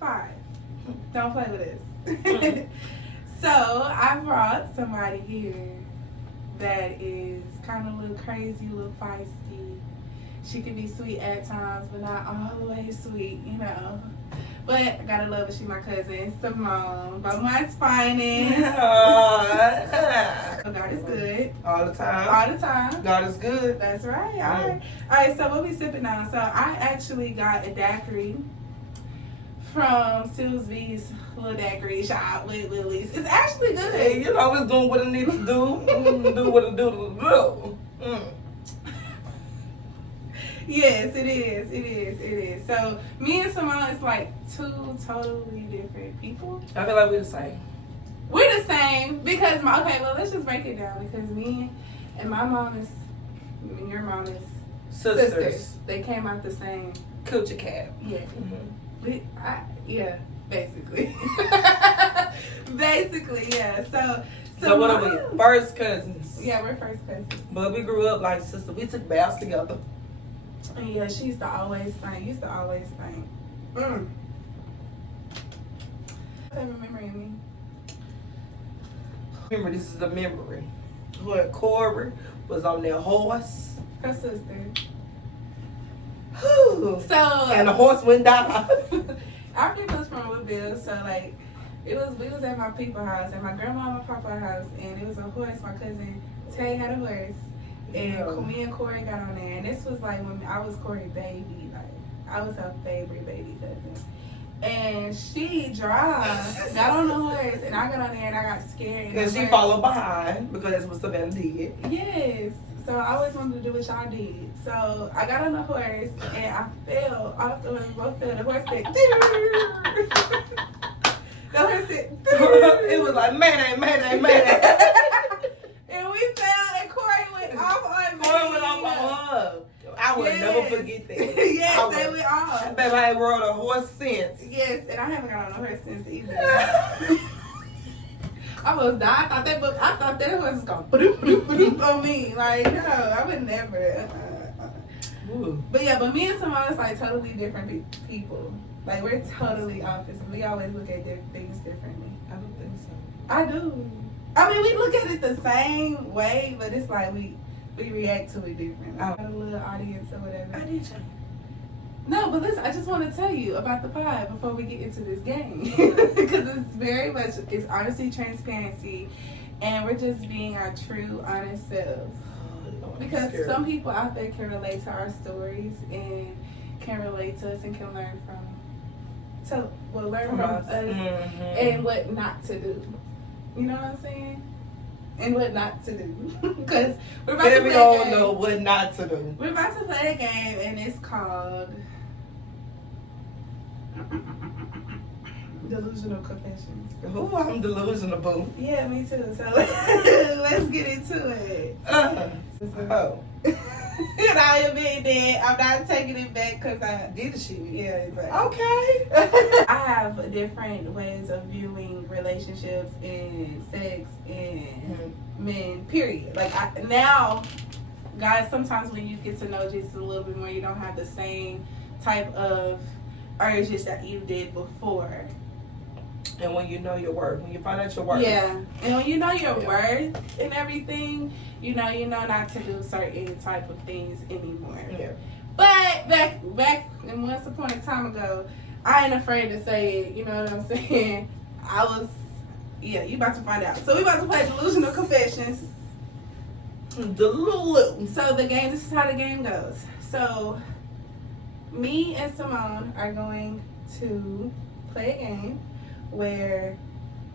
5. Don't play with this. So I brought somebody here that is kind of a little crazy, a little feisty. She can be sweet at times, but not all the way sweet, you know. But I gotta love her. She my cousin, Samone, Beaumont's finest. God is good. All the time. All the time. God is good. That's right. All right. All right, so what we sipping on? So I actually got a daiquiri from Sue's V's little daiquiri shop with Lily's. It's actually good. Hey, you know, it's doing what it needs to do. Do what it do. Yes, it is. It is. It is. So me and Samone is like 2 totally different people. I feel like we're the same. We're the same because let's just break it down because me and my mom is, and your mom is sisters. They came out the same Coochie cat. Yeah. Basically. Basically, yeah. So what are we? First cousins. Yeah, we're first cousins. But we grew up like sisters. We took baths together. Yeah, she used to always think. Remembering me. Remember, this is a memory. When Corey was on their horse. Her sister. So and the horse went down. Our people's from Woodville, so like we was at my people house and my grandma and my papa house, and it was a horse. My cousin Tay had a horse, and me and Corey got on there, and this was like when I was Corey's baby, like I was her favorite baby cousin. And she got on the horse, and I got on there, and I got scared. Because she followed behind, because that's what Savannah did. Yes. So I always wanted to do what y'all did. So I got on the horse, and I fell off the horse. Both fell. The horse said, the horse said, it was like, mayday. And we fell, and Corey went off on me. Corey went off on her. I will never forget that. Yes, they went off. Baby, I ain't rode a horse since. Yes, and I haven't got on a horse since either. I almost died. I thought that horse was going on me. Like, no, I would never. But me and Samone is like totally different people. Like, we're totally opposite. We always look at things differently. I don't think so. I do. I mean, we look at it the same way, but it's like we react to it different. I got a little audience or whatever. I did you. No, but listen, I just want to tell you about the pie before we get into this game. Because it's honestly transparency, and we're just being our true, honest selves. Because some people out there can relate to our stories and can relate to us and can learn from us and what not to do. You know what I'm saying? And what not to do. Because we're about to play a game. Know what not to do. We're about to play a game, and it's called Delusional Confessions. Oh, I'm delusional, boo. Yeah, me too. So let's get into it. And I admit that I'm not taking it back because I did the shit. Yeah, exactly. Okay. I have different ways of viewing relationships and sex and men, period. Like, now, guys, sometimes when you get to know just a little bit more, you don't have the same type of urges that you did before. And when you know your worth, when you find out your worth. Yeah. And when you know your worth and everything, you know not to do certain type of things anymore. Yeah. But back and once upon a time ago, I ain't afraid to say it, you know what I'm saying? You about to find out. So we about to play Delusional Confessions. So this is how the game goes. So me and Samone are going to play a game where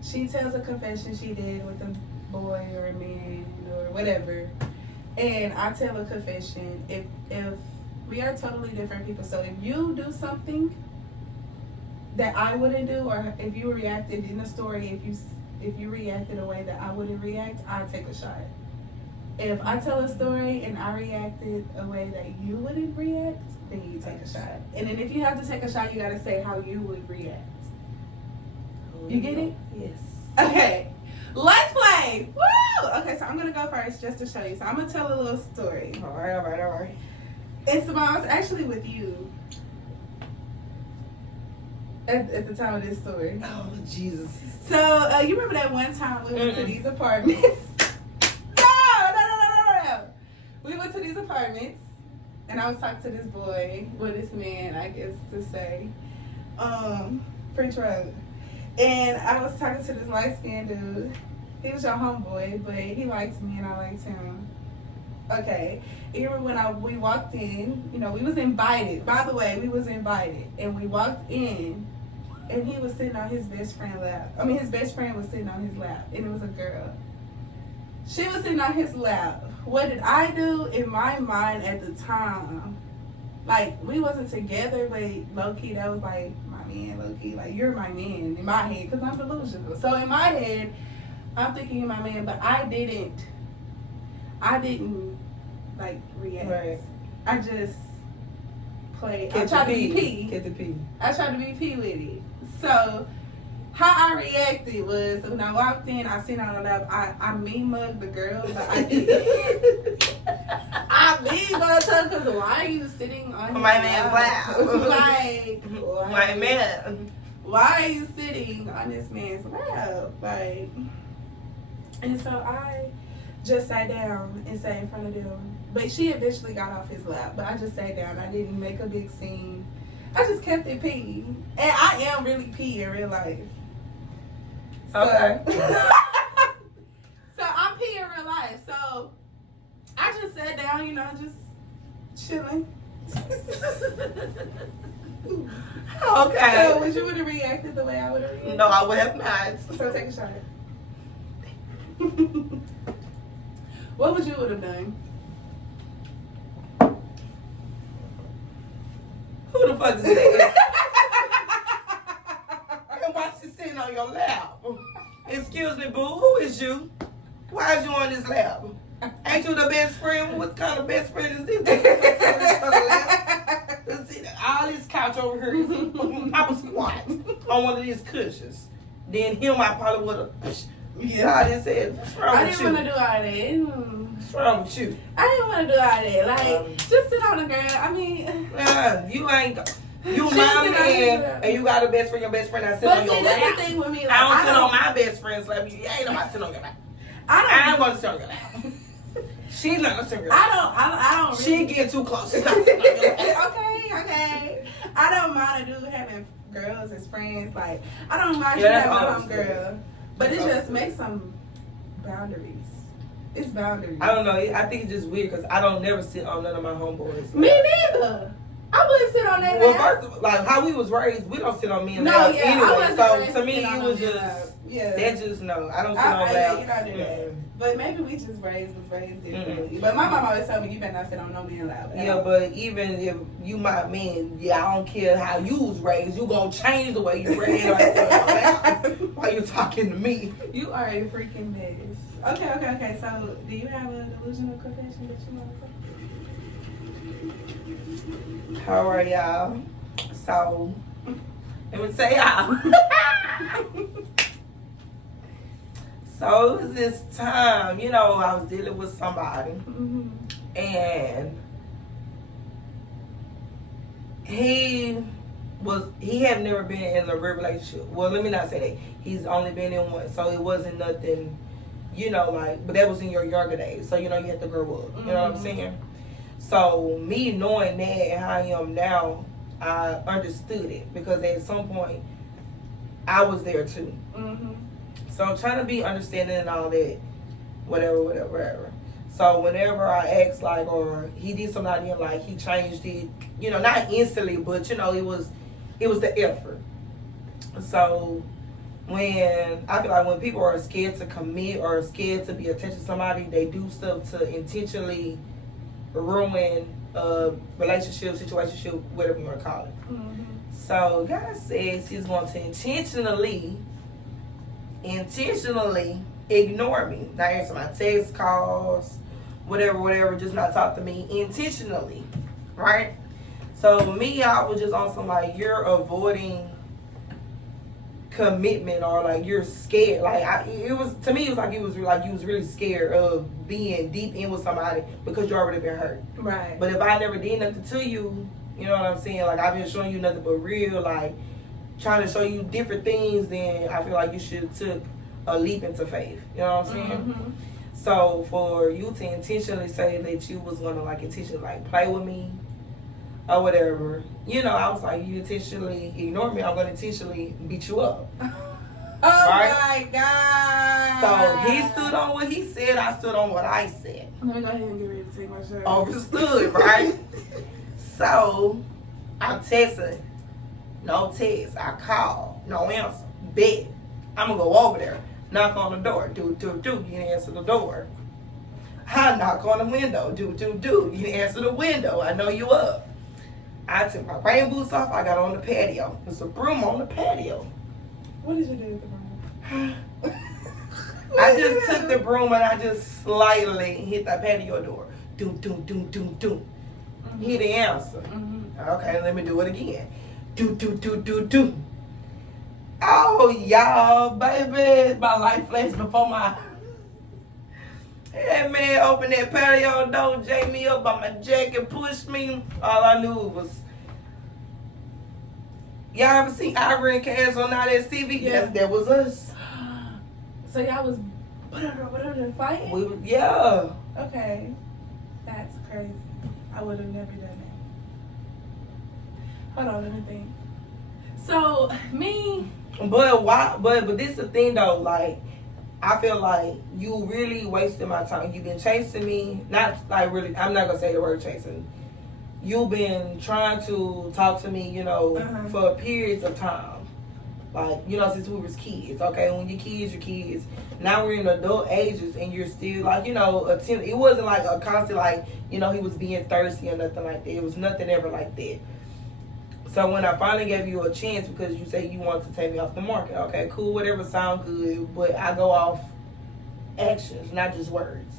she tells a confession she did with a boy or a man or whatever, and I tell a confession. If we are totally different people, so if you do something that I wouldn't do, or if you reacted in a story, if you reacted a way that I wouldn't react, I'll take a shot. If I tell a story and I reacted a way that you wouldn't react, then you take a shot. And then if you have to take a shot, you gotta say how you would react. You get it? Yes. Okay. Let's play. Woo! Okay, so I'm gonna go first just to show you. So I'm gonna tell a little story. All right. It's actually with you. at the time of this story. Oh, Jesus. So, you remember that one time we went to these apartments? No. We went to these apartments, and I was talking to this boy, this man, I guess to say, French Road. And I was talking to this light-skinned dude. He was your homeboy, but he liked me and I liked him. Okay. You remember when we walked in, we was invited. By the way, we was invited. And we walked in, and he was sitting on his best friend's lap. I mean, his best friend was sitting on his lap, and it was a girl. She was sitting on his lap. What did I do in my mind at the time? Like, we wasn't together, but low-key, that was like, my man, low-key. Like, you're my man in my head, because I'm delusional. So in my head, I'm thinking you're my man, but I didn't like react. Right. I just played. I tried to be P. Get the P. I tried to be P with it. So how I reacted was when I walked in, I seen on the lap. I mean mugged the girl, but I did. I mean mugged her because why are you sitting on my man's lap? Like my man. Why are you sitting on this man's lap? Like, and so I just sat down and sat in front of them. But she eventually got off his lap. But I just sat down. I didn't make a big scene. I just kept it P. And I am really P in real life. So, okay. So I'm P in real life. So I just sat down, just chilling. Okay. So would you have reacted the way I would have reacted? No, I would have not. So take a shot. What would you have done? Who the fuck is this? And why she sitting on your lap? Excuse me, boo. Who is you? Why is you on this lap? Ain't you the best friend? What kind of best friend is this? All this couch over here is Papa squat on one of these cushions. Then him, I probably would have. Yeah, I said, what's wrong I with didn't you? want to do all that. What's wrong with you? I didn't want to do all that. Like, just sit on the girl. I mean, you ain't. You my man, and you got a best friend. Your best friend, I sit on your lap. That's the thing with me. Like, I don't sit on my best friend's lap. You ain't nobody sit on your lap. I don't want to sit on your lap. She's not gonna sit on your lap. I don't. Really, she get too close. She's not sitting on your lap. Okay. I don't mind a dude having girls as friends. Like, I don't mind you that's having a girl, but it just makes some boundaries. It's boundaries. I don't know. I think it's just weird because I don't never sit on none of my homeboys. Me neither. I wouldn't sit on that. Well, first of all, like how we was raised, we don't sit on men. No, yeah, anyway. So to me, it was just that just no. I don't sit on that. You don't do that. But maybe we just was raised differently. But my mom always told me you better not sit on no man lap. Yeah, but even if you my man, I don't care how you was raised. You gonna change the way you raised while you talking to me. You are a freaking mess. Okay. So, do you have a delusional confession that you want to say? How are y'all? So, let me say y'all. So, it was this time, I was dealing with somebody. Mm-hmm. And he had never been in a real relationship. Well, let me not say that. He's only been in one. So, it wasn't nothing, but that was in your younger days. So, you have to grow up. You know what I'm saying? So, me knowing that and how I am now, I understood it. Because at some point, I was there too. Mm-hmm. So, I'm trying to be understanding and all that. Whatever. So, whenever I asked, or he did something I didn't like, he changed it. Not instantly, but, it was the effort. So, when I feel like when people are scared to commit or scared to be attached to somebody, they do stuff to intentionally ruin a relationship, situationship, whatever you want to call it. Mm-hmm. So God says He's going to intentionally ignore me, not answer my text calls, whatever, just not talk to me intentionally, right? So me, I was just on some you're avoiding commitment or you're scared. It was like you was really scared of being deep in with somebody because you already been hurt. Right. But if I never did nothing to you, you know what I'm saying? I've been showing you nothing but real trying to show you different things, then I feel like you should took a leap into faith. You know what I'm saying? Mm-hmm. So for you to intentionally say that you was gonna like intentionally like play with me or whatever, you know, I was like, you intentionally ignore me, I'm gonna intentionally beat you up. Oh Right? my God. So he stood on what he said, I stood on what I said. Let me go ahead and get ready to take my shirt. Understood, right? So I'm texting, no text. I call, no answer. Bet. I'm gonna go over there, knock on the door, do. You didn't answer the door. I knock on the window, do. You didn't answer the window. I know you up. I took my rain boots off. I got on the patio. There's a broom on the patio. What did you do with the broom? I just took the broom and I just slightly hit the patio door. Do. Mm-hmm. He didn't answer. Mm-hmm. Okay, let me do it again. Do. Oh, y'all, baby, my life flashed before my. That man opened that patio door, jacked me up by my jacket, pushed me. All I knew was. Y'all ever seen Ivory and Cash on Now That TV? Yeah. That was us. So y'all was fighting? We was, yeah. Okay. That's crazy. I would have never done that. Hold on, let me think. So, me... But why? But this is the thing though. Like, I feel like you really wasted my time. You've been chasing me. Not like really. I'm not gonna say the word chasing. You've been trying to talk to me, you know, for periods of time. Like, you know, since we was kids. Okay, when you're kids, you're kids. Now we're in adult ages, and you're still like, you know, it wasn't like a constant like, you know, he was being thirsty or nothing like that. It was nothing ever like that. So when I finally gave you a chance because you say you want to take me off the market, okay, cool, whatever, sound good, but I go off actions, not just words.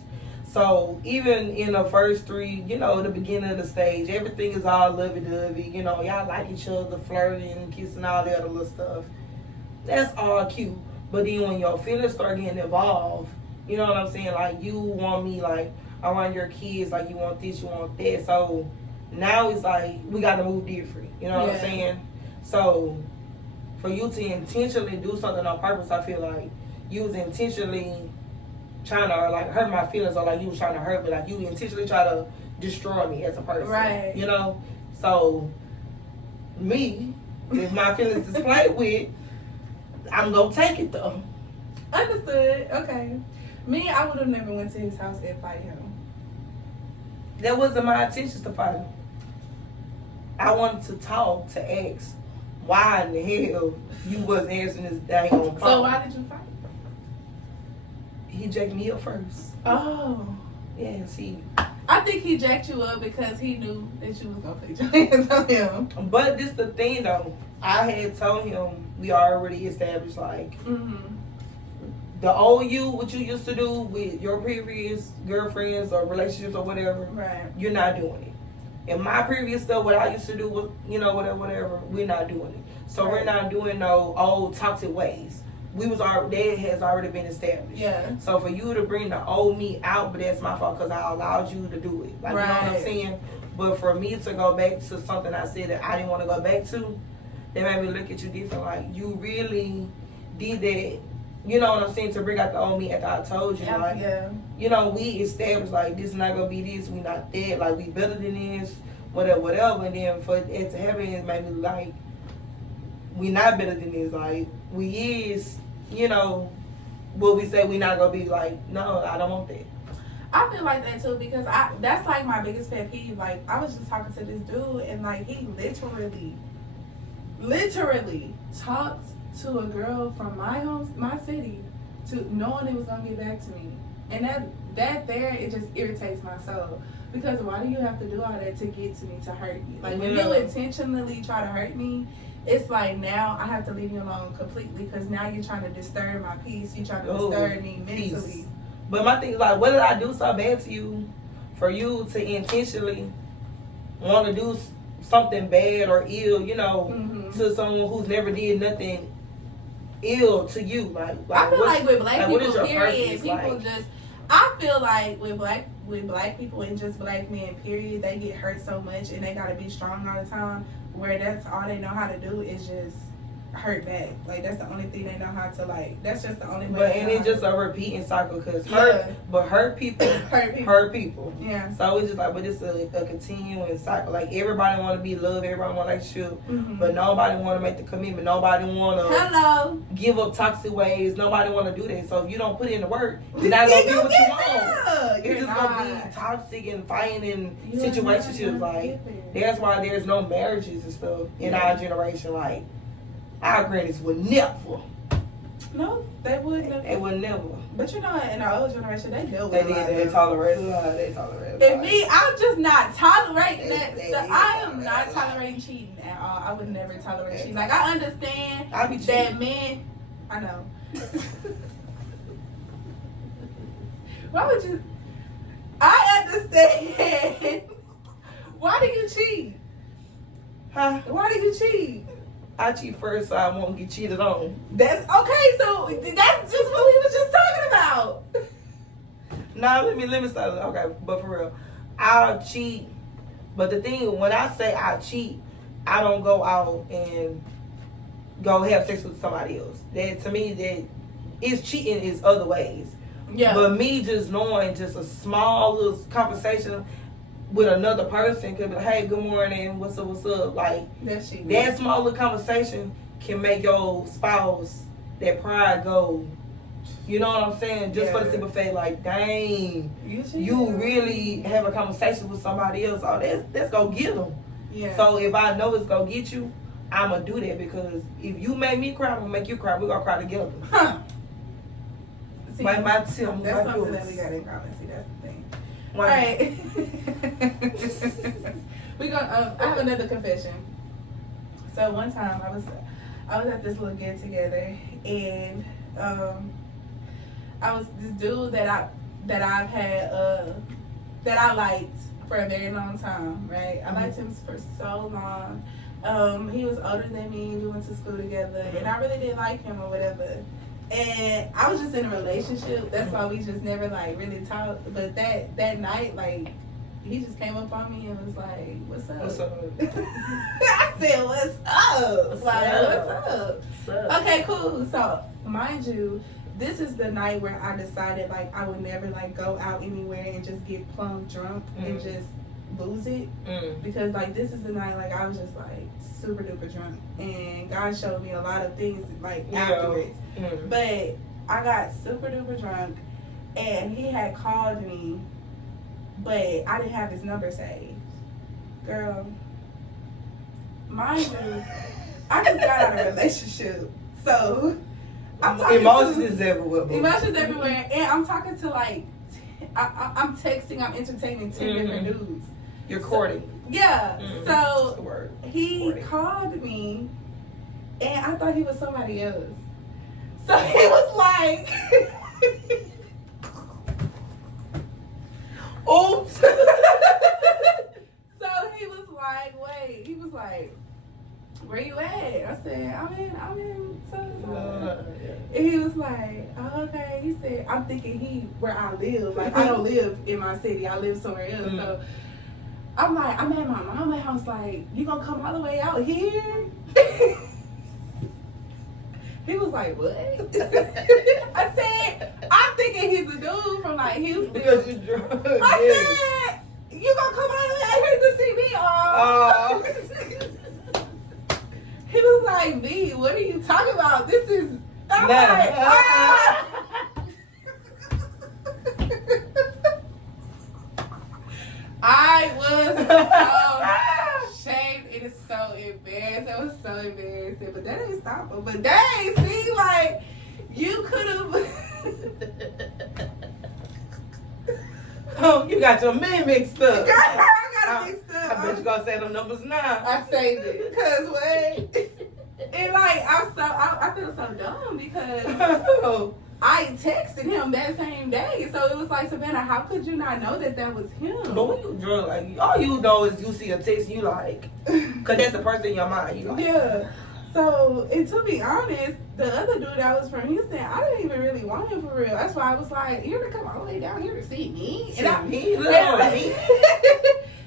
So even in the first three, you know, the beginning of the stage, everything is all lovey-dovey. You know, y'all like each other, flirting, kissing, all that other little stuff. That's all cute. But then when your feelings start getting involved, you know what I'm saying? Like, you want me, like, around your kids, like, you want this, you want that. So now it's like, we got to move different. You know what I'm saying? So for you to intentionally do something on purpose, I feel like you was intentionally trying to like hurt my feelings, or like you was trying to hurt me, like you intentionally try to destroy me as a person. Right. You know? So me, if my feelings is played with, I'm gonna take it though. Understood. Okay. Me, I would have never went to his house and fight him. That wasn't my intentions to fight him. I wanted to talk, to ask why in the hell you wasn't answering this dang on phone. So why did you fight? He jacked me up first. Oh. Yeah, see. I think he jacked you up because he knew that you was gonna put your hands on him. But this the thing though. I had told him we already established like the old you, what you used to do with your previous girlfriends or relationships or whatever. Right. You're not doing it. And my previous stuff, what I used to do with, you know, whatever, we're not doing it. So we're not doing no old toxic ways. That has already been established. Yeah. So for you to bring the old me out, but that's my fault because I allowed you to do it. Like, you know what I'm saying? But for me to go back to something I said that I didn't want to go back to, that made me look at you different. Like, you really did that, you know what I'm saying, to bring out the old me after I told you. Like, you know, we established, like, this is not going to be this, we not that, like, we better than this, whatever. And then for it to happen, it made me like, we not better than this. Like, we is, you know, what we say we not going to be like, no, I don't want that. I feel like that too because that's like my biggest pet peeve. Like, I was just talking to this dude and like he literally talked to a girl from my city, to knowing it was gonna get back to me, and that it just irritates my soul because why do you have to do all that to get to me, to hurt me? Like, when you intentionally try to hurt me, it's like now I have to leave you alone completely because now you're trying to disturb my peace. You're trying to disturb me mentally. Peace. But my thing is like, what did I do so bad to you for you to intentionally want to do something bad or ill, you know, to someone who's never did nothing ill to you? Like I feel like with black people, period, people like? just. I feel like with black people and just black men, period, they get hurt so much and they gotta be strong all the time. Where that's all they know how to do is just hurt back. Like that's the only thing they know how to like. That's just the only way. But and it's just a repeating cycle because hurt people hurt people. Yeah. So it's just like, but it's a continuing cycle. Like everybody want to be loved, everybody want to like shoot, but nobody want to make the commitment. Nobody want to give up toxic ways. Nobody want to do that. So if you don't put in the work, you're not gonna get what you want. It's just gonna be toxic and fighting in situationships. Like that's why there's no marriages and stuff in our generation. Like our grannies would never. No, they would never. They would never. But you know, in our old generation, they dealt with it. They tolerated it. They tolerated it. And me, I'm just not tolerating that stuff. I am not tolerating cheating at all. I would never tolerate cheating. Like, I understand that men... I know. Why would you... I understand. Why do you cheat? Huh? Why do you cheat? I cheat first so I won't get cheated on. That's okay, so that's just what we was just talking about. Nah, let me start. Okay, but for real, I'll cheat. But the thing, when I say I cheat, I don't go out and go have sex with somebody else. That to me, that is cheating is other ways. Yeah. But me just knowing just a small little conversation with another person could be like, hey, good morning, what's up? Like that small little conversation can make your spouse, that pride go. You know what I'm saying? Just for the simple fact, like, dang, you really have a conversation with somebody else. Oh, let's go get them. Yeah. So if I know it's gonna get you, I'ma do that because if you make me cry, I'm gonna make you cry. We're gonna cry together. Huh. See, that's something that we got in common. See, that's the thing. All right. We gonna. I have another confession. So one time I was at this little get together and I was this dude that I've had that I liked for a very long time. Right. I liked him for so long. He was older than me. We went to school together, and I really didn't like him or whatever. And I was just in a relationship. That's why we just never like really talked. But that night, like, he just came up on me and was like, "What's up?" What's up? I said, "What's up?" What's up? Okay, cool. So, mind you, this is the night where I decided like I would never like go out anywhere and just get plumb drunk and just lose it because like this is the night like I was just like super duper drunk and God showed me a lot of things like afterwards. But I got super duper drunk and he had called me, but I didn't have his number saved. Girl, mind you, I just got out of a relationship, so I'm talking emotions everywhere. Emotions everywhere, and I'm talking to like I'm texting, I'm entertaining 10 different dudes. You're courting. So, yeah. So he called me, and I thought he was somebody else. So he was like, "Oops." So he was like, "Wait." He was like, "Where you at?" I said, I'm in so. And he was like, "Oh, okay." He said, "I'm thinking where I live. Like I don't live in my city. I live somewhere else." So I'm like, I'm at my mama's house. Like, you gonna come all the way out here? He was like, "What?" I said, "I'm thinking he's a dude from like Houston." Because you drunk. I said, "You gonna come all the way out here to see me?" Oh. He was like, "B, what are you talking about? This is." I'm like, "Ah." I was so ashamed. It is so embarrassing. I was so embarrassing. But that didn't stop him. But dang, see, like, you could have. Oh, you got your man mixed up. I got it mixed up. I bet you gonna say them numbers now. I saved it. Because, wait. And, like, I feel so dumb because. I texted him that same day, so it was like, Savannah, how could you not know that was him? But when you drunk, like, all you know is you see a text you like, because that's the person in your mind you like. Yeah. So, and to be honest, the other dude that was from Houston, I didn't even really want him for real. That's why I was like, you're gonna come all the way down here to see me?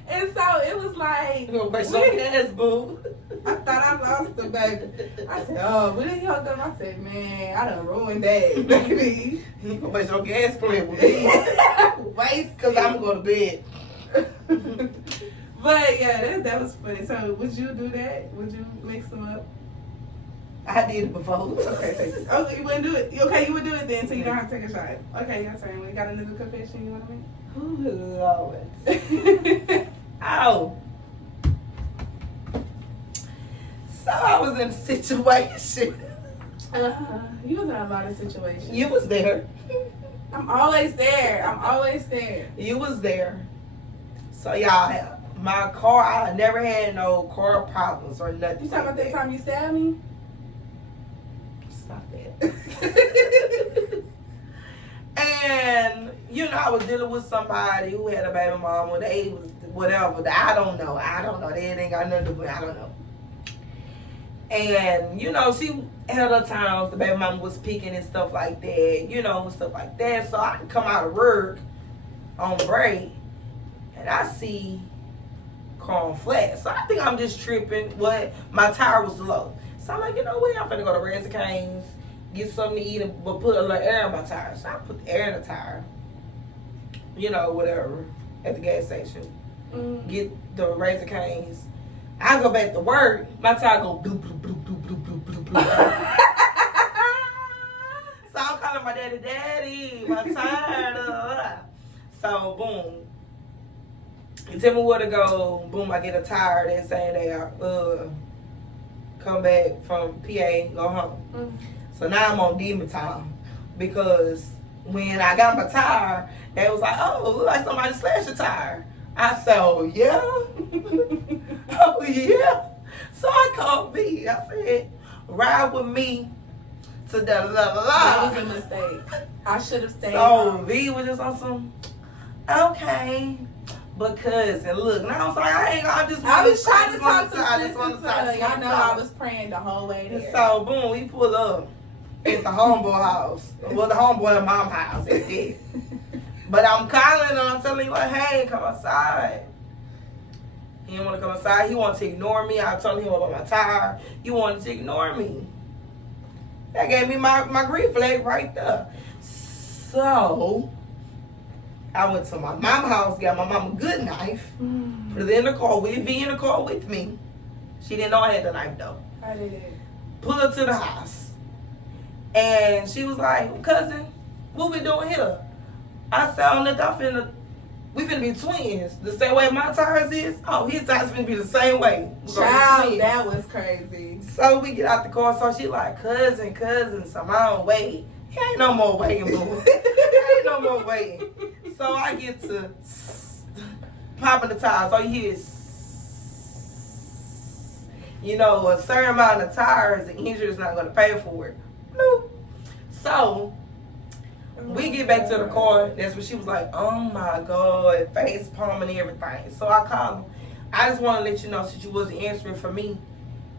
And so it was like, You gonna waste your gas, boo. I thought I lost the baby. I said, oh, when did he hook up? I said, man, I done ruined that, baby. You gonna waste your gas spread with me. Waste. Because I'm going to go to bed. But yeah, that was funny. So would you do that? Would you mix them up? I did it before. Okay, you wouldn't do it. Okay, you would do it then, so you don't have to take a shot. Okay, your turn. We got another confession you want to make? Oh, Lord. Ow. So I was in a situation. You was in a lot of situations. You was there. I'm always there. I'm always there. You was there. So y'all, my car, I never had no car problems or nothing. You talking about that time you stabbed me? Stop that. And, you know, I was dealing with somebody who had a baby mama. They was whatever. I don't know. They ain't got nothing to do with it. I don't know. And, you know, she had her times. The baby mama was picking and stuff like that. You know, stuff like that. So I come out of work on break. And I see car on flat. So I think I'm just tripping. My tire was low. So I'm like, you know what? I'm finna go to Razor Cane's, get something to eat, but put a little air in my tire. So I put the air in the tire. You know, whatever. At the gas station. Get the Razor Cane's. I go back to work. My tire go bloop, bloop, bloop, bloop, bloop, bloop, bloop, bloop. So I'm calling my daddy, my tire. So, boom. You tell me where to go. Boom, I get a tire that same day. I come back from PA, go home. So now I'm on demon time. Because when I got my tire, they was like, oh, look like somebody slashed your tire. I said, oh, yeah? Oh, yeah? So I called B. I said, ride with me to da-da-da-da-da. That was a mistake. I should have stayed So home. V was just on some, okay. Because, and look, now I'm sorry, I was trying to talk to her. y'all know I was praying the whole way there. So, boom, we pull up at the homeboy house. Well, the homeboy and mom house. That's it. But I'm calling and I'm telling you, like, hey, come outside. He didn't want to come outside. He wanted to ignore me. I told him about my tire. He wanted to ignore me. That gave me my green flag right there. So, I went to my mama's house, got my mama a good knife, put it in the car, with V in the car with me. She didn't know I had the knife though. I did. Pull her to the house. And she was like, cousin, what we doing here? I said, oh, look, we finna be twins. The same way my tires is, oh, his tires finna be the same way. Child, that was crazy. So we get out the car, so she like, cousin, Samone, wait. He ain't no more waiting, boo. Ain't no more waiting. So I get to popping the tires. All you hear is, you know, a certain amount of tires, the insurance not going to pay for it. Nope. So we get back to the car. That's when she was like, oh my God, face palm and everything. So I called him. I just want to let you know, since you wasn't answering for me,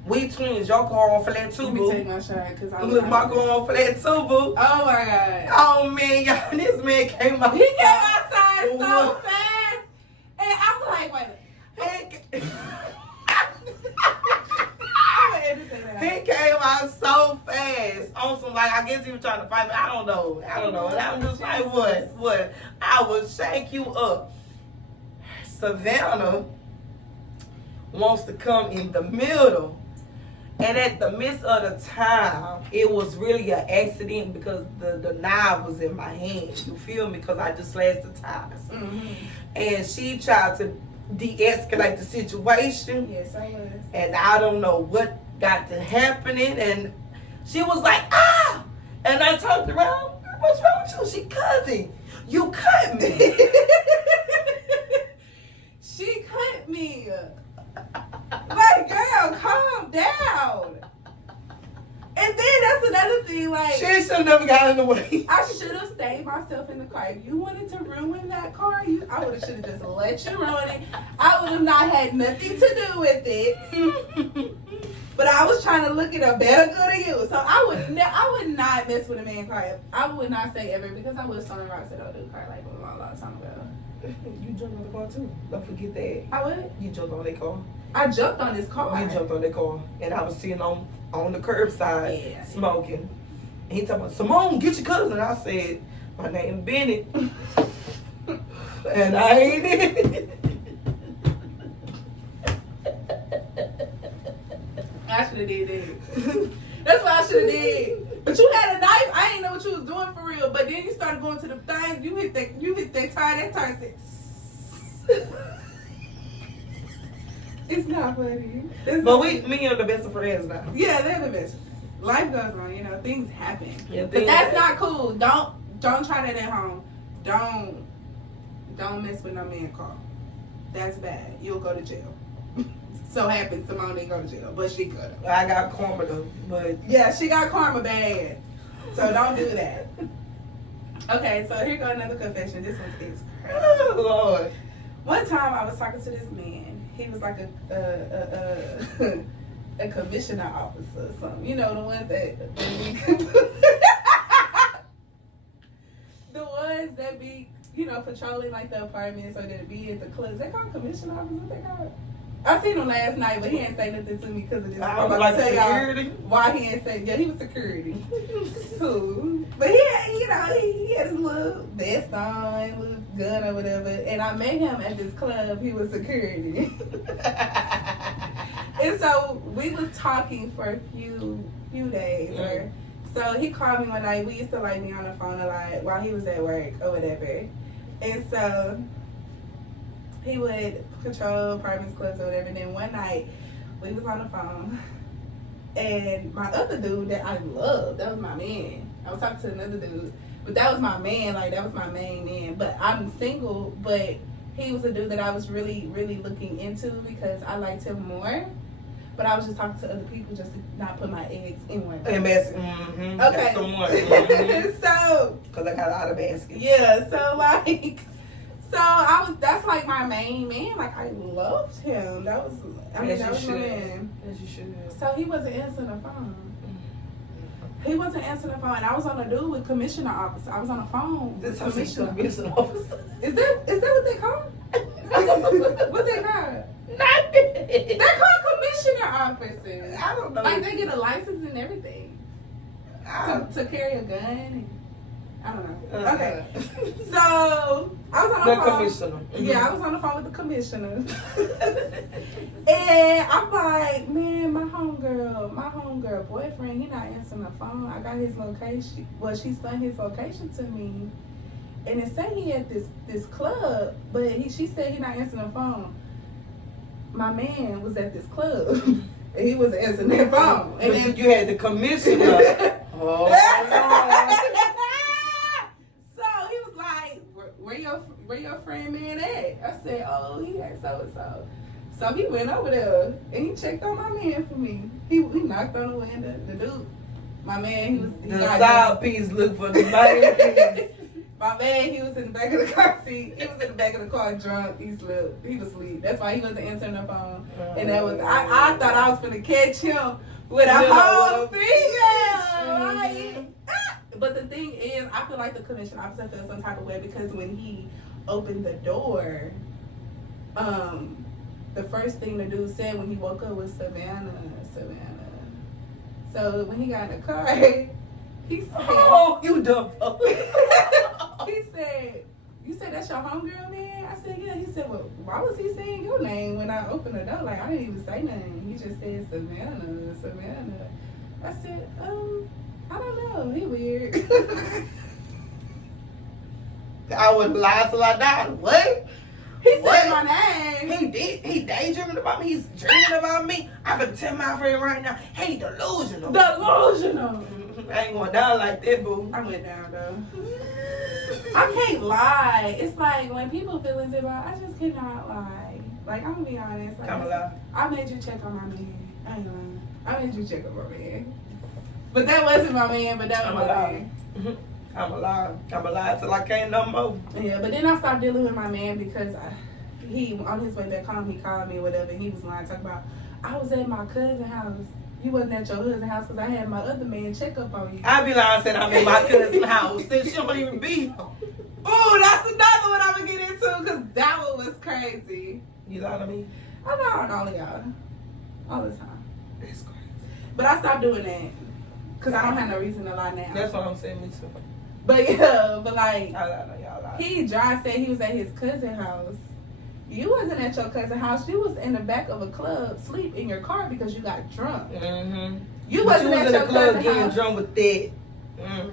we twins. Your car on flat too, boo. Let me take my shot, because I Look, my car on flat too, boo. Oh my God. Oh man, y'all, this man came out. He came outside so fast. And I'm like, wait. He came out so fast on some, like, I guess he was trying to fight me. I don't know. And I'm just like, what? I will shake you up. Savannah wants to come in the middle. And at the midst of the time, it was really an accident because the knife was in my hand. You feel me? Because I just slashed the tires. Mm-hmm. And she tried to de-escalate the situation. Yes, I was. And I don't know what got to happening. And she was like, ah! And I turned around. What's wrong with you? She cousin. You cut me. She cut me. Like, girl, calm down. And then that's another thing, like, She should have never got in the way. I should have stayed myself in the car. If you wanted to ruin that car, I would have should have just let you ruin it. I would have not had nothing to do with it. But I was trying to look at a better good of you. So I would not mess with a man car. I would not say ever because I was throwing rocks at old dude car like a long time ago. You jumped on the car too. Don't forget that. I would. You jumped on that car. I jumped on his car. You jumped on that car, and I was sitting on the curbside smoking. And he talking about, Samone, get your cousin. I said, my name Bennett. And I ain't it. I should have did that. That's what I should have did. But you had a knife. I ain't know what you was doing for real. But then you started going to the thing. You hit that tire. That tire said. It's not funny. But me and the best of friends now. Yeah, they're the best. Life goes on. You know, things happen. Yeah, but that's not cool. Don't try that at home. Don't mess with no man car. That's bad. You'll go to jail. So happens Samone didn't go to jail, but she could have. I got karma though, but yeah, she got karma bad. So don't do that. Okay, so here go another confession. This one is crazy. Oh Lord. One time I was talking to this man. He was like a commissioner officer or something. You know, the ones that be the ones that be, you know, patrolling like the apartments or that be at the clubs. They call commissioner officers. What they call it? I seen him last night, but he ain't say nothing to me because of this. I'm about to tell y'all why he ain't say. Yeah, he was security. Cool. But he had his little vest on, little gun or whatever. And I met him at this club. He was security. And so we was talking for a few days. Or, so he called me one night. We used to like be on the phone a lot while he was at work or whatever. And so he would control apartments, clubs, or whatever. And then one night, we was on the phone, and my other dude that I loved, that was my man. I was talking to another dude, but that was my man. Like, that was my main man. But I'm single, but he was a dude that I was really, really looking into because I liked him more. But I was just talking to other people just to not put my eggs in one. Okay. Okay. That's the one. Mm-hmm. So. Because I got out of baskets. Yeah, so like. So that's like my main man. Like, I loved him. That was my man. As you should. So he wasn't answering the phone. He wasn't answering the phone. And I was on a dude with commissioner officer. I was on the phone with commissioner officer. Is that what they call? What they call? Nothing. They're called commissioner officers. I don't know. Like, they get a license and everything. To carry a gun and I don't know. Okay. So I was on the phone. Commissioner. Yeah, I was on the phone with the commissioner. And I'm like, man, my homegirl boyfriend, he not answering the phone. I got his location. Well, she sent his location to me. And it said he at this club, but she said he not answering the phone. My man was at this club. And he wasn't answering that phone. And then you had the commissioner. Oh, where your friend man at? I said, oh, he at so-and-so. So he went over there and he checked on my man for me. He knocked on the window. The dude, my man, he side piece look for the man. My man, he was in the back of the car seat. He was in the back of the car drunk. He slept. He was asleep. That's why he wasn't answering the phone. And that was I thought I was gonna catch him with a whole female. Like, but the thing is, I feel like the commission officer felt some type of way because when he opened the door, the first thing the dude said when he woke up was Savannah. So when he got in the car, he said, "Oh, you dumb fuck." He said, "You said that's your homegirl, man?" I said, "Yeah." He said, "Well, why was he saying your name when I opened the door? Like, I didn't even say nothing. He just said Savannah." I said, I don't know. He weird. I would lie till I died. What? He said my name. He did. He daydreaming about me. He's dreaming about me. I can tell my friend right now, hey, delusional. Delusional. I ain't going down like that, boo. I went down, though. I can't lie. It's like when people feel involved, I just cannot lie. Like, I'm going to be honest. Like, I'm a lie. I made you check on my man. I ain't lying. I made you check on my man. But that wasn't my man, but that was my man. I'm alive. I'm alive till I can't no more. Yeah, but then I stopped dealing with my man because he on his way back home, he called me or whatever, and he was lying, talking about, I was at my cousin's house You wasn't at your husband's house because I had my other man check up on you. I be lying saying I'm in my cousin's house. Then she don't even be. Ooh, that's another one I'm gonna get into because that one was crazy. You lie to me? I know I don't y'all. All the time. That's crazy. But I stopped doing that because I don't have no reason to lie now. That's what I'm saying, me too. But yeah, but like, Y'all lie. he dry said he was at his cousin's house. You wasn't at your cousin's house. You was in the back of a club, sleep in your car because you got drunk. Mm-hmm. You wasn't at your cousin's getting house. drunk with that.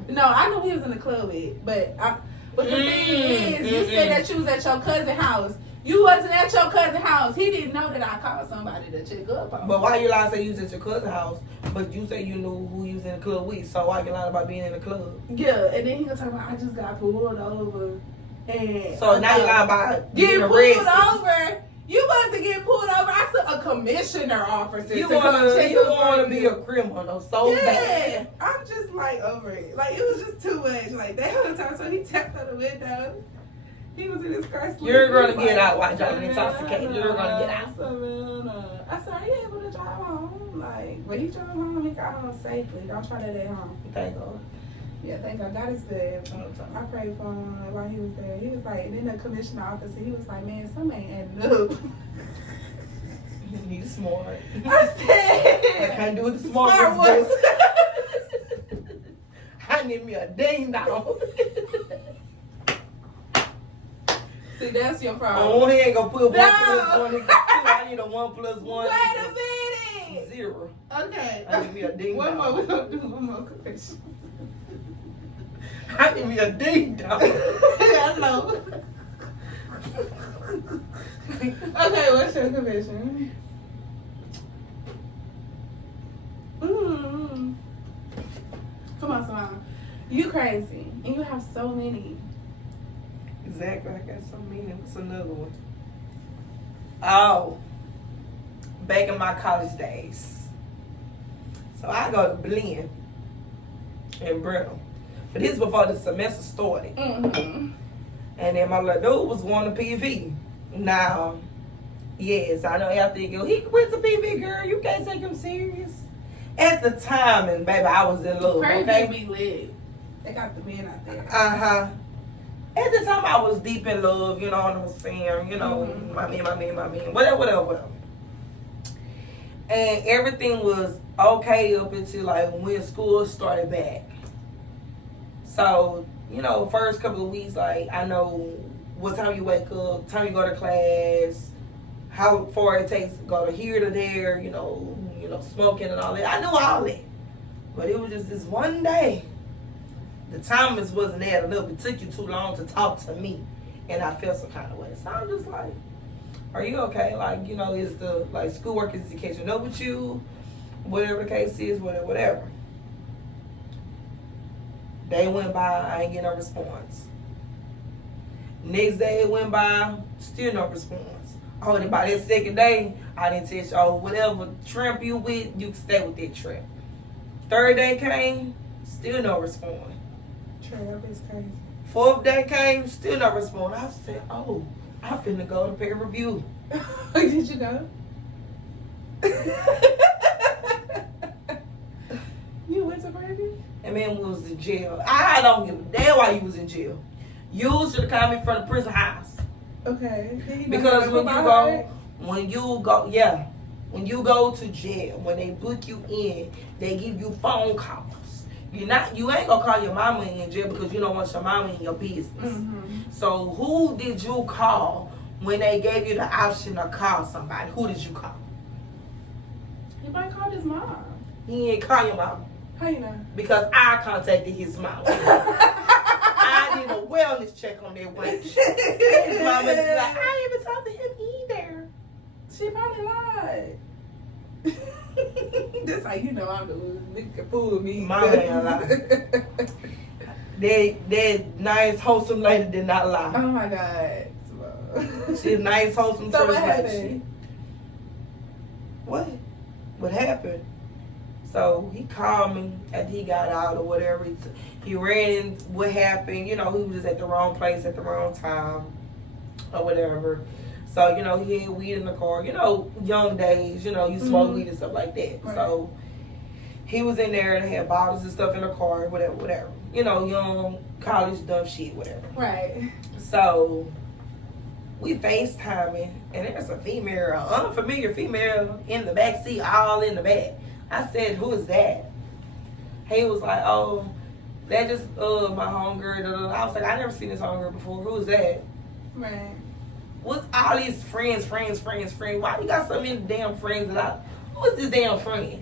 No, I knew he was in the club with, but the thing is, you said that you was at your cousin's house. You wasn't at your cousin's house. He didn't know that I called somebody to check up on. But why you lie say you was at your cousin's house, but you say you knew who you was in the club with, so why you lying about being in the club? Yeah, and then he gonna talk about I just got pulled over. And So now you lying about getting getting pulled arrested. over. You wasn't getting pulled over. I saw a commissioner officer. You to come check want up on to be you. a criminal so Yeah, bad. I'm just like over it. Like it was just too much. Like that whole time, so he tapped on the window. He was in his car sleeping. You're gonna He get was out while y'all Savannah, intoxicated. You're gonna get out. Savannah. I said, are you able to drive home? Like, but he drove home. He got home safely. Don't try that at home. Thank God. Yeah, thank God. God is good. I prayed for him while he was there. He was like, and then the commissioner officer, he was like, man, something ain't adding up. You smart. I said, I can't do it the smart smart what? I need me a ding dong. See, that's your problem. Oh, he ain't gonna put 1 No. plus 1 equals 2. I need a 1 plus 1 Wait a equals minute. 0. Okay. I need me a ding One more. dong. We're going to do one more confession. I need me a ding dong. I know. Okay, what's your confession? Come on, Samone. You crazy. And you have so many. Exactly. I got so many. What's another one? Oh. Back in my college days. So I go to Blinn in Brittle. But this is before the semester started. Mm-hmm. And then my little dude was going to PV. Now, yes, I know y'all thinking, he went to PV, girl. You can't take him serious. At the time, and baby, I was in love. Pray Okay? be lit. They got the men out there. Uh-huh. At the time, I was deep in love, you know what I'm saying? You know, my man, whatever. And everything was okay up until, like, when school started back. So, you know, first couple of weeks, like, I know what time you wake up, time you go to class, how far it takes to go to here to there, you know, smoking and all that. I knew all that. But it was just this one day. The timers wasn't adding up. It took you too long to talk to me. And I felt some kind of way. So I'm just like, are you okay? Like, you know, is the, like, schoolwork is the catching up with you? Whatever the case is, whatever. Day went by, I ain't get no response. Next day it went by, still no response. Oh, then by that second day, I didn't text you, oh, whatever tramp you with, you can stay with that tramp. Third day came, still no response. Tramp is crazy. Fourth day came, still no response. I said, oh, I'm finna go to peer review. Did you go? You went to Brady? And man was in jail. I don't give a damn why you was in jail. You should have called me from the prison house. Okay. Because when you go to jail, when they book you in, they give you phone calls. You ain't gonna call your mama in jail because you don't want your mama in your business. Mm-hmm. So who did you call when they gave you the option to call somebody? Who did you call? He might call his mom. He ain't call your mama. How you know? Because I contacted his mom. I did a wellness check on that wench. His mama was like, I ain't even talked to him either. She probably lied. That's how you know I'm the one. Nigga can fool me. Mama ain't lie. That nice, wholesome lady did not lie. Oh my God. She's a nice, wholesome So church what lady. happened? What? What happened? So he called me after he got out or whatever. He ran in what happened. You know, he was just at the wrong place at the wrong time or whatever. So, you know, he had weed in the car. You know, young days, you know, you smoke weed and stuff like that. Right. So He was in there and had bottles and stuff in the car, whatever. You know, young, college, dumb shit, whatever. Right. So, we FaceTiming, and there's a female, an unfamiliar female in the back seat, all in the back. I said, who is that? He was like, oh, that just, my homegirl. I was like, I never seen this homegirl before. Who is that? Right. What's all these friends? Why you got so many damn friends who is this damn friend?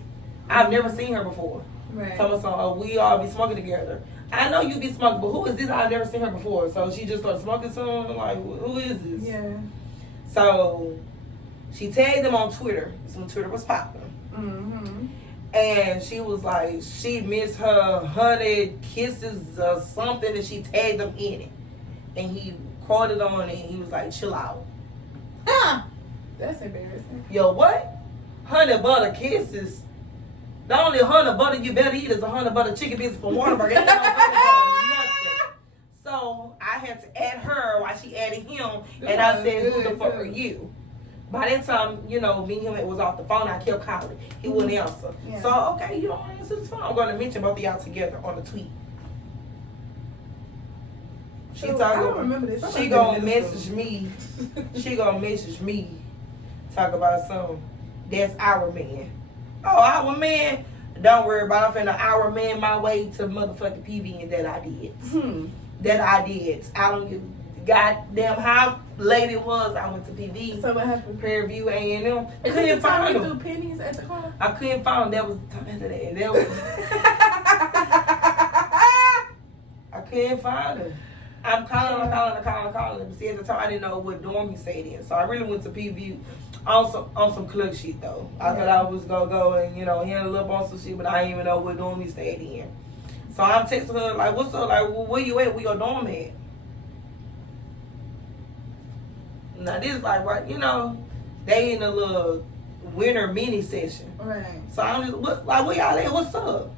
I've never seen her before. Right. Tell me so, oh, we all be smoking together. I know you be smoking, but who is this? I've never seen her before. So she just started smoking soon. I'm like, who is this? Yeah. So she tagged them on Twitter. When Twitter was popping. Mm-hmm. And she was like, she missed her 100 kisses or something, and she tagged them in it. And he quoted on it, and he was like, chill out. Ah! That's embarrassing. Yo, what? 100 butter kisses? The only 100 butter you better eat is 100 butter chicken biscuits from Whataburger. Ain't no butter, nothing. So I had to add her while she added him, and I said, who the fuck are you? By that time, you know, me and him, it was off the phone. I kept calling. He wouldn't answer. Yeah. So, okay, you don't answer this phone. I'm going to mention both of y'all together on the tweet. She So, I don't remember this. She gonna message me. She gonna message me. Talk about something. That's our man. Oh, our man. Don't worry about it. I'm finna our man my way to motherfucking PV, and that I did. That I did. I don't give goddamn how late it was. I went to PV. So what happened? Prairie View A&M. I Is couldn't this the time find you them. threw pennies at the car? I couldn't find them. That was the time after that. That was. I couldn't find him. I'm calling. See, at the time I didn't know what dorm he stayed in, so I really went to PV on some club shit though. I thought I was gonna go and handle up on some shit, but I didn't even know what dorm he stayed in. So I'm texting her like, "What's up? Like, where you at? Where your dorm at?" Now this is like they in a little winter mini session. Right. So I'm just where y'all at? What's up?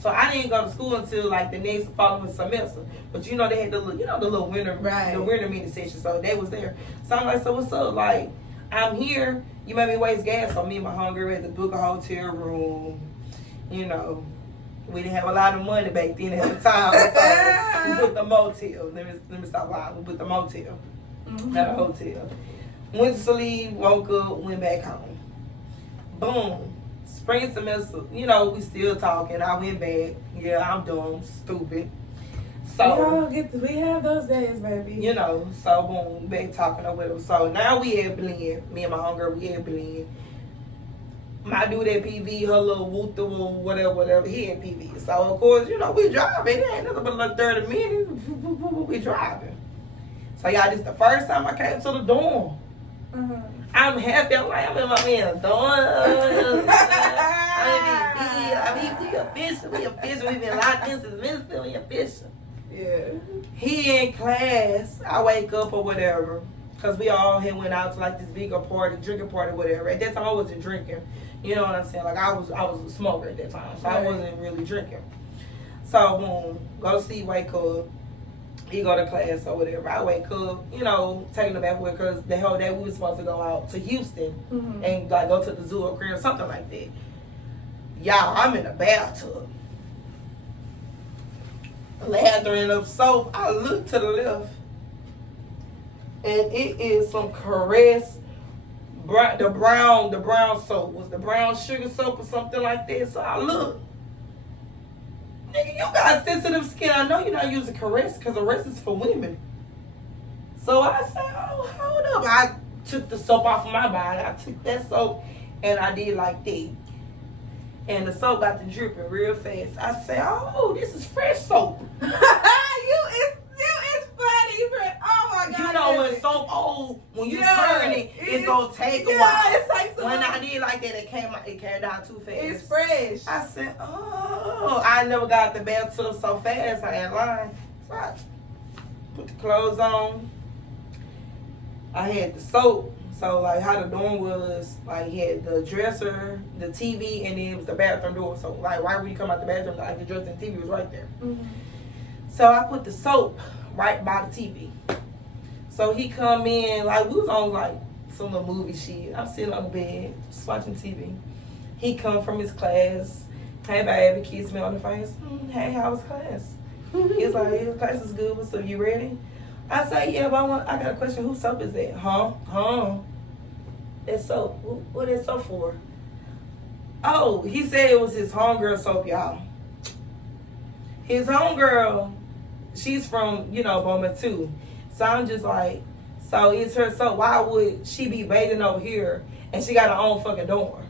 So I didn't go to school until like the next following semester. But they had the little winter, right, the winter meeting session. So they was there. So I'm like, so what's up? Like, I'm here. You made me waste gas. So me and my homegirl had to book a hotel room. We didn't have a lot of money back then at the time. So we booked the motel. Let me stop lying. We booked the motel. At a hotel. Went to sleep, woke up, went back home. Boom. Spring semester, we still talking. I went back. Yeah, I'm dumb, stupid. So we have those days, baby. So boom, back talking or whatever. So now we at Blend. Me and my homegirl, we at Blend. My dude at PV, her little woo whatever, he at PV. So of course, we driving. It ain't nothing but like 30 minutes. We driving. So y'all, this the first time I came to the dorm. I'm happy. I'm in my man's dorm. We official. We been locked in since Minnesota. We official. Yeah. He in class. I wake up or whatever. Because we all had went out to like this bigger party, drinking party, whatever. At that time, I wasn't drinking. You know what I'm saying? Like, I was a smoker at that time. So I wasn't really drinking. So, boom. Go to sleep, wake up. He go to class or whatever. I wake up, taking the back with because the whole day we were supposed to go out to Houston and like go to the zoo or crib, something like that. Y'all, I'm in the bathtub. Lathering up soap. I look to the left. And it is some Caress, the brown soap. Was the brown sugar soap or something like that? So I look. Nigga, you got sensitive skin. I know you're not using Caress because Caress is for women. So I said, oh, hold up. I took the soap off of my body. I took that soap and I did like that. And the soap got to dripping real fast. I said, oh, this is fresh soap. You is funny, but oh my God. When soap old, when you turn it, it's gonna take a while. It takes a while. When I did like that, it came down too fast. It's fresh. I said, oh, I never got the bathtub so fast. I ain't lying. So I put the clothes on. I had the soap. So like how the dorm was, like he had the dresser, the TV, and then it was the bathroom door. So like right when you come out the bathroom, like the dresser and TV was right there. So I put the soap right by the TV. So he come in, like we was on like some little movie shit. I'm sitting on the bed, just watching TV. He come from his class. Hey, baby, kiss me on the face. Hey, how was class? He's like, yeah, class is good. What's up? You ready? I say, yeah, but I got a question. Whose soap is that? Huh? That soap. What is soap for? Oh, he said it was his homegirl soap, y'all. His homegirl, she's from, Bowman too. So I'm just like, so it's her soap. Why would she be bathing over here and she got her own fucking dorm?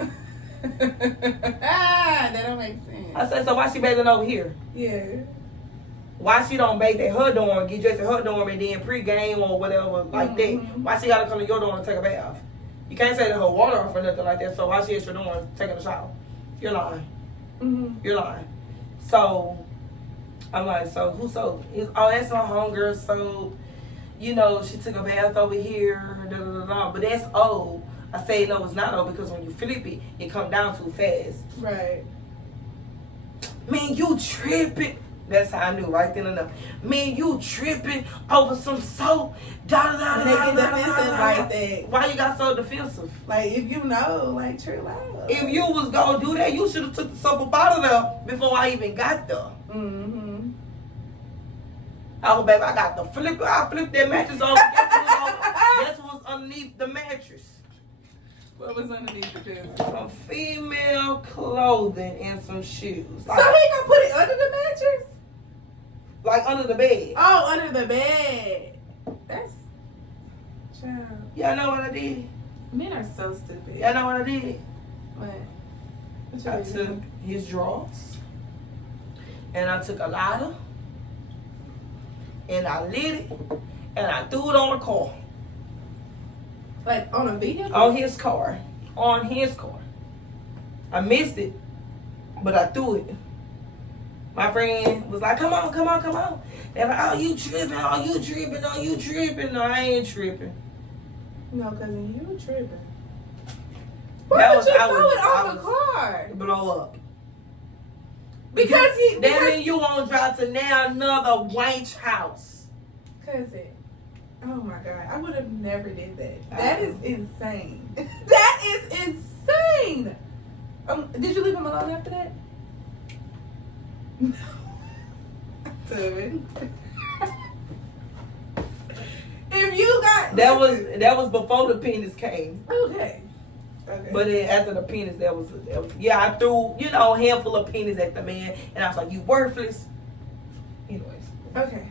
That don't make sense. I said, so why she bathing over here? Yeah. Why she don't bathe at her dorm, get dressed at her dorm, and then pre-game or whatever like that? Why she gotta come to your dorm to take a bath? You can't say that her water off or nothing like that. So why she at your dorm taking a shower? You're lying. You're lying. So I'm like, so who soap? Oh, that's my homegirl soap. She took a bath over here. Da, da, da, da. But that's old. I say no, it's not old because when you flip it, it come down too fast. Right. Man, you tripping. That's how I knew right then and there. Man, you tripping over some soap. Da da da da da da. Like that. Why you got so defensive? Like if you know, like chill out. If you was gonna do that, you should have took the soap up out of there before I even got there. Oh, baby, I got the flip. I flipped that mattress over. Guess what was underneath the mattress? What was underneath the pillow? Some female clothing and some shoes. Like, so he gonna put it under the mattress? Like under the bed. Oh, under the bed. That's child. Y'all know what I did? Men are so stupid. Y'all know what I did? What I took his drawers and I took a lighter and I lit it and I threw it on the car. Like on a vehicle? On his car. On his car. I missed it, but I threw it. My friend was like, come on. They're like, oh, you tripping. No, I ain't tripping. No, cousin, you tripping. Why would you throw it on the car? Blow up. Because that means you won't drive to now another Wanch house. Cousin. Oh my God. I would have never did that. That is insane. That is insane. Did you leave him alone after that? No. If you got that was before the penis came. Okay. But then after the penis, that was I threw a handful of penis at the man, and I was like, you worthless. Anyways. Okay.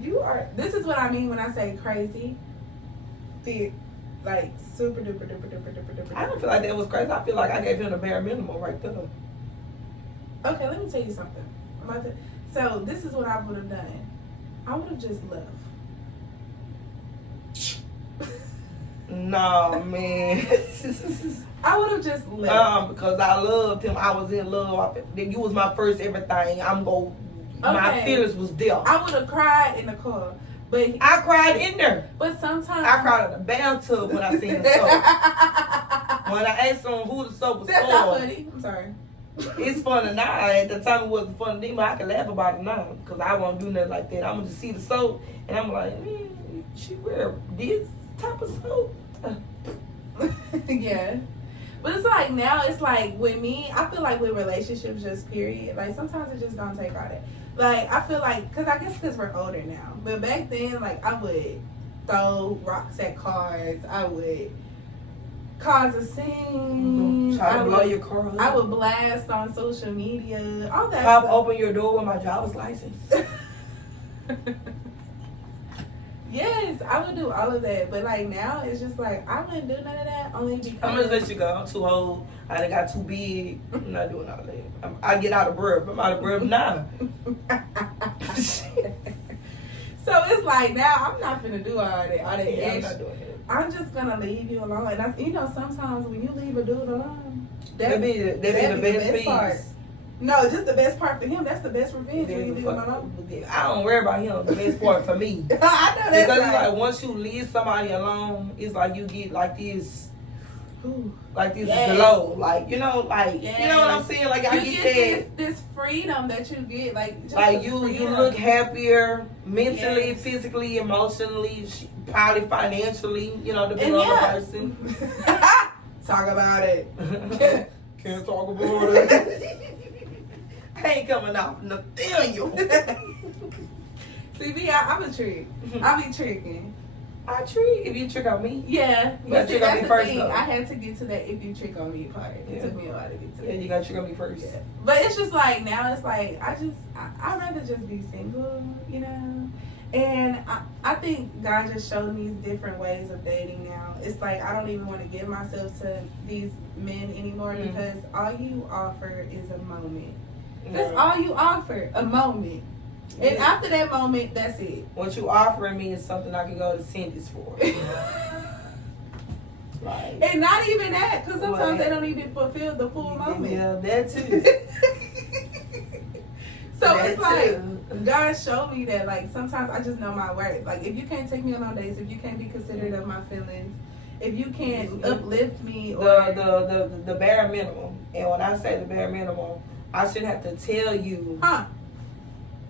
You are. This is what I mean when I say crazy. Like super duper duper. I don't feel like that was crazy. I feel like I gave him the bare minimum right there. Okay, let me tell you something. So this is what I would have done. I would have just left. No, man. I would have just left. Because I loved him. I was in love. You was my first everything. My feelings was there. I would have cried in the car. But I cried in there. But sometimes I cried in the bathtub when I seen the soap. When I asked him who the soap was That's for. not funny. I'm sorry. It's funny now. At the time it wasn't funny then, but I can laugh about it now. Because I won't do nothing like that. I'm going to just see the soap and I'm like, man, she wear this type of soap? Yeah. But it's like now, it's like with me, I feel like with relationships, just period. Like sometimes it just don't take all that. Like I feel like, because we're older now. But back then, like I would throw rocks at cars. I would cause a scene. Try to blow your car up. I would blast on social media. All that Pop stuff. open your door with my driver's license. Yes, I would do all of that. But like now, it's just like I wouldn't do none of that only because I'm gonna let you go. I'm too old. I done got too big. I'm not doing all that. I get out of breath. I'm out of breath now. So it's like now I'm not gonna do all that. Yeah, I'm not doing it. I'm just gonna leave you alone. And sometimes when you leave a dude alone, that be the best part. No, just the best part for him. That's the best revenge when you leave him alone. I don't worry about him. The best part for me. I know that. Because it's like once you leave somebody alone, it's like you get like this. Yes. Glow, like you know what I'm saying, like I you get this freedom that you get, like you look happier mentally, yes. physically, emotionally, probably financially, depending on the person. Talk about it. Can't talk about it. I ain't coming off Nathaniel. See, me, I'm a trick. I be tricking. I trick if you trick on me. Yeah. You gotta trick on me first, though. I had to get to that if you trick on me part. It took me a while to get to that. Yeah, you gotta trick on me first. Yeah. But it's just like, now it's like, I'd rather just be single, you know? And I think God just showed me different ways of dating now. It's like, I don't even want to give myself to these men anymore because all you offer is a moment. That's all you offer, a moment. And after that moment, that's it. What you offering me is something I can go to Cindy's for. Like, and not even that, because sometimes they don't even fulfill the full moment. Yeah, that too. So that it's like, too. God showed me that, like, sometimes I just know my worth. Like, if you can't take me on all days, if you can't be considerate of my feelings, if you can't uplift me, or the bare minimum. And when I say the bare minimum, I shouldn't have to tell you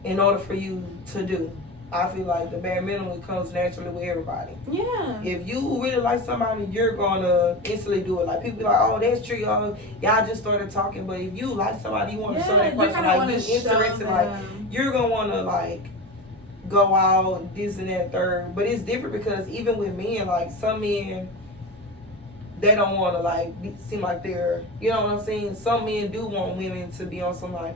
in order for you to do. I feel like the bare minimum comes naturally with everybody. Yeah. If you really like somebody, you're gonna instantly do it. Like people be like, oh, that's true, y'all just started talking. But if you like somebody, you want to show that person like you interested, like you're gonna want to like go out, this and that, third. But it's different because even with men, like some men, they don't want to like seem like they're, you know what I'm saying? Some men do want women to be on some like,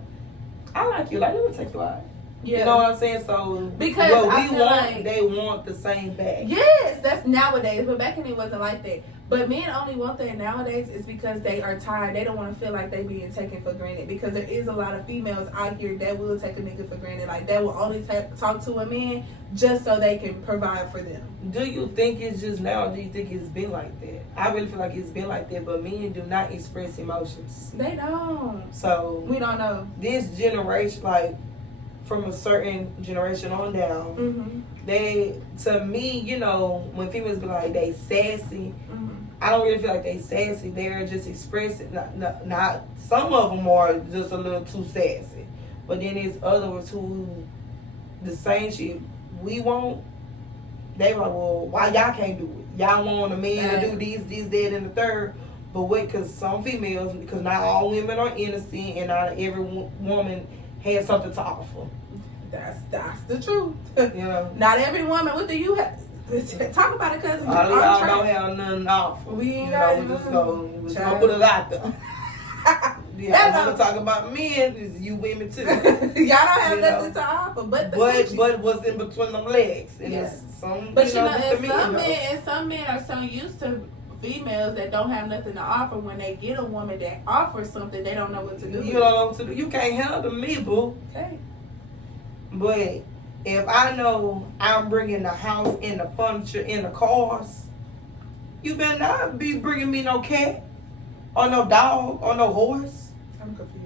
I like you, like let me take you out. Yeah. You know what I'm saying? So because what we want, like, they want the same back. Yes, that's nowadays. But back then it wasn't like that. But men only want that nowadays is because they are tired. They don't want to feel like they being taken for granted. Because there is a lot of females out here that will take a nigga for granted. Like that will only talk to a man just so they can provide for them. Do you think it's just now? Or do you think it's been like that? I really feel like it's been like that. But men do not express emotions. They don't. So we don't know. This generation, like from a certain generation on down, they, to me, you know, when females be like they sassy, I don't really feel like they sassy. They're just expressing. Not some of them are just a little too sassy, but then there's others who the same shit we want. They like, well, why y'all can't do it? Y'all want a man to do this, that, and the third. But wait, because some females, because not all women are innocent, and not every woman has something to offer. That's the truth. You know, not every woman. What do you have? Talk about it, cause all y'all don't have nothing to offer. We ain't got we just gonna put it out there. Yeah, I'm gonna talk about men. Is you women too? Y'all don't have nothing to offer, but what's in between them legs? And but some men are so used to females that don't have nothing to offer. When they get a woman that offers something, they don't know what to do. You don't know what to do. You can't handle me, boo. Okay. But if I know I'm bringing the house and the furniture and the cars, you better not be bringing me no cat or no dog or no horse. I'm confused.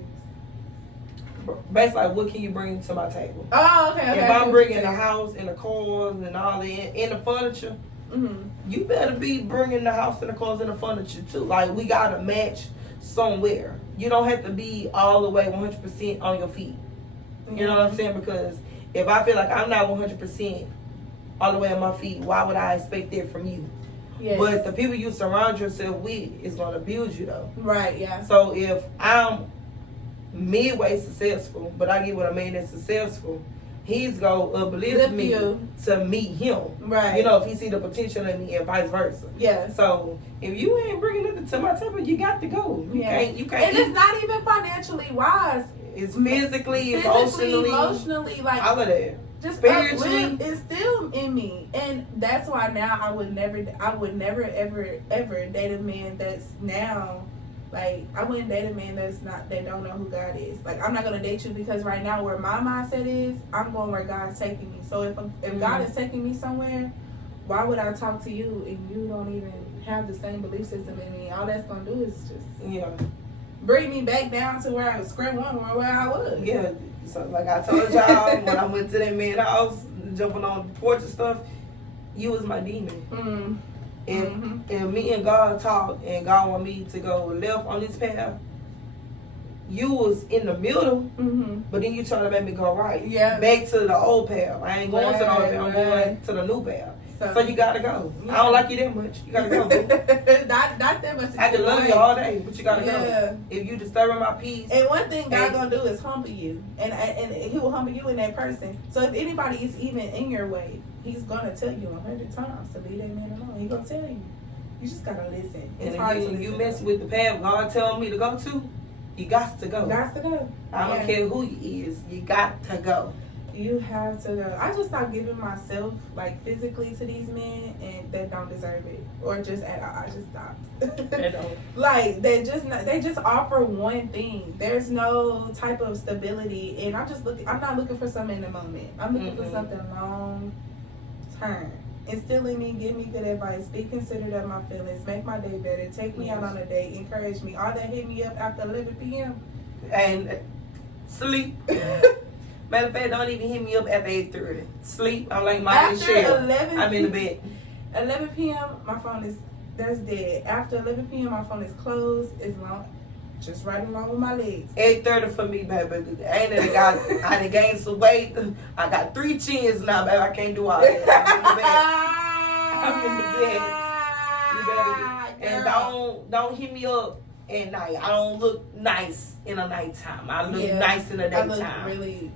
Basically, like, what can you bring to my table? Oh, okay. If I'm bringing the house and the cars and all that and the furniture, you better be bringing the house and the cars and the furniture too. Like, we gotta match somewhere. You don't have to be all the way 100% on your feet. You know what I'm saying? Because if I feel like I'm not 100% all the way on my feet, why would I expect that from you? Yes. But the people you surround yourself with is going to build you, though. Right, yeah. So if I'm midway successful, but I get what I mean that's successful, he's going to uplift me to meet him. Right. You know, if he see the potential in me and vice versa. Yeah. So if you ain't bringing nothing to my table, you got to go. You can't. And it's not even financially wise. It's physically, emotionally, like all of that. Just spiritually, it's still in me, and that's why now I would never ever date a man that's now, like, I wouldn't date a man that's not, they don't know who God is. Like, I'm not gonna date you because right now where my mindset is, I'm going where God's taking me. So if God is taking me somewhere, why would I talk to you and you don't even have the same belief system in me? All that's gonna do is just bring me back down to where I was square one, where I was. Yeah. So like I told y'all when I went to that man's house, jumping on the porch and stuff, you was my demon. If me and God talk and God want me to go left on this path, you was in the middle, Mm-hmm. but then you try to make me go right. Yeah. Back to the old path. I ain't going to the old path. I'm Right. going to the new path. So So you gotta go. Yeah. I don't like you that much. You gotta go. not that much. I can love you all day, but you gotta Yeah. go. If you disturbing my peace, And one thing God And- gonna do is humble you, and He will humble you in that person. So if anybody is even in your way, He's gonna tell you 100 times to leave that man alone. He gonna tell you. You just gotta listen. and It's hard to if listen. you mess with the path God telling me to go to, you got to go. Got to go. I don't Yeah. care who you is. You got to go. You have to go. I just stopped giving myself like physically to these men and that don't deserve it, or just at all. I just stopped. They don't. Like they just offer one thing. There's no type of stability, and I'm not looking for something in the moment. I'm looking for something long term. Instill in me, give me good advice, be considerate of my feelings, make my day better, take me out on a date, encourage me. All that hit me up after 11 p.m. And sleep. Matter of fact, don't even hit me up after 8:30. Sleep. I'm like my After shell. 11 I'm in the bed. 11 p.m. my phone is dead. After 11 p.m. my phone is closed. It's long, just right along with my legs. 8:30 for me, baby. Ain't it? I done gained some weight. I got 3 chins now, baby. I can't do all that. I'm in the bed. You better. And don't hit me up at night. I don't look nice in the nighttime. I look nice in the I look daytime. really